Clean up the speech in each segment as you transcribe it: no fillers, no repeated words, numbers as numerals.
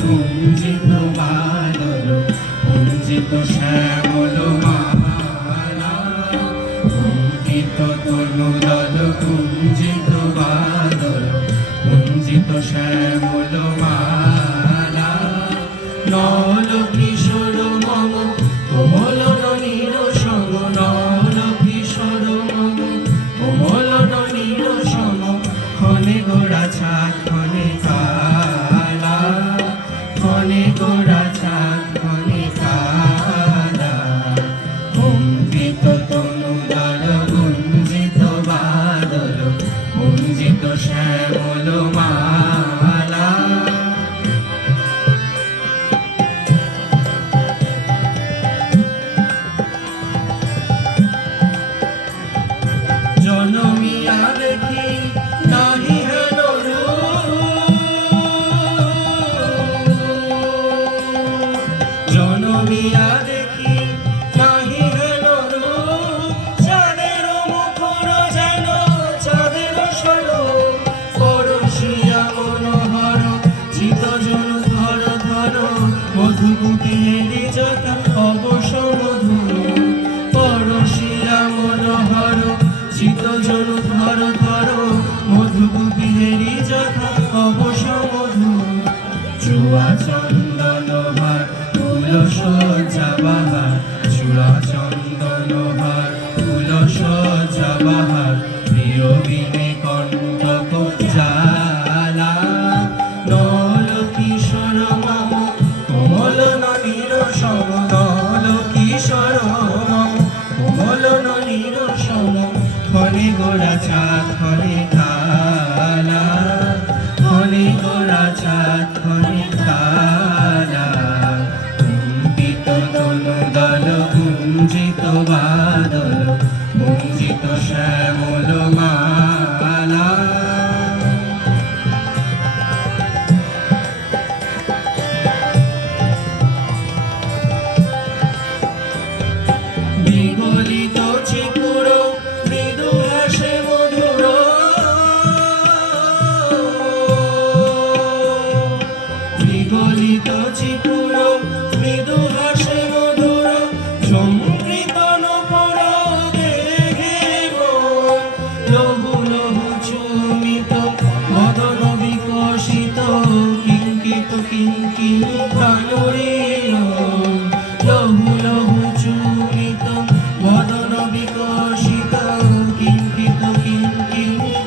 কুঞ্জিত বাদল কুঞ্জিত শ্যামল মালা কুঞ্জিত তনুদল কুঞ্জিত বাদল কুঞ্জিত শ্যামল মালা নল কিশোর মম কোমল ননীর সম নল কিশোর মম কোমল ননীর সম ক্ষণে গোড়া ছাদ ক্ষণে কালা ক্ষণে গোড়া ছাদ ক্ষণে কালা কুঞ্জিত তনুদল কুঞ্জিত বাদল কুঞ্জিত শ্যামল মালা জনমিয়া দেখি নাহি হেন জনমিয়া দেখি নাহি হেন চাঁদের মুখর যেন চাঁদের স্বরূপ পরশিয়া মনোহর চিত জন ধর ধর মধুকুটির যথা অবশ মধু পরশিয়া মনোহর চিত জন ধর ধর মধুকুটির যথা অবশ মধু চুয়া চন্দন ভার ফুল সজ্জা বাহার চূড়া চন্দন ভার ফুল সজ্জা বাহার প্রিয় বিনে কণ্টক জ্বালা নল কিশোর মম কোমল ননীর সম নল কিশোর মম কোমল ননীর সম ক্ষণে গোড়া ছাদ ক্ষণে কালা ক্ষণে গোড়া ছাদ ক্ষণে কালা কুঞ্জিত তনুদল কুঞ্জিত বাদল কুঞ্জিত শ্যামল মালা বিগলিত চিকুর মৃদু হাসে মধুর বিগলিত চিকুর মৃদু হাসে মধুর সংকীর্তন পর দেখে লহু লহু চুমিত মদন বিকশিত কিঙ্কিত কিঙ্কিণীর লহু লহু চুমিত মদন বিকশিত কিঙ্কিত কিঙ্কিণীর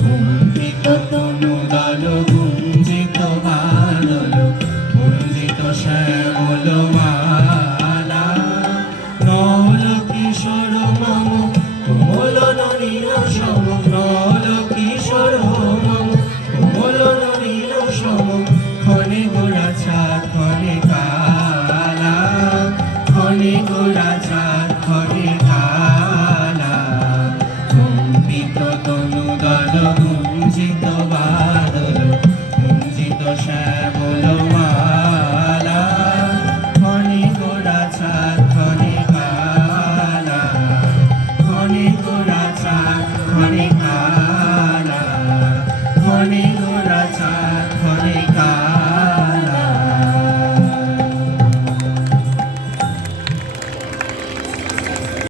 কুঞ্জিত তনুদল কুঞ্জিত বাদল কুঞ্জিত শ্যামল মালা নল কিশোর মম কোমল ননীর সম নল কিশোর মম কোমল ননীর সম ক্ষণে গোড়া ছাদ ক্ষণে কালা ক্ষণে গোড়া ছাদ ক্ষণে কালা কুঞ্জিত তনুদল কুঞ্জিত বাদল কুঞ্জিত শ্যামল মালা ক্ষণে গোড়া ছাদ ক্ষণে কালা ক্ষণে গোড়া ছাদ ক্ষণে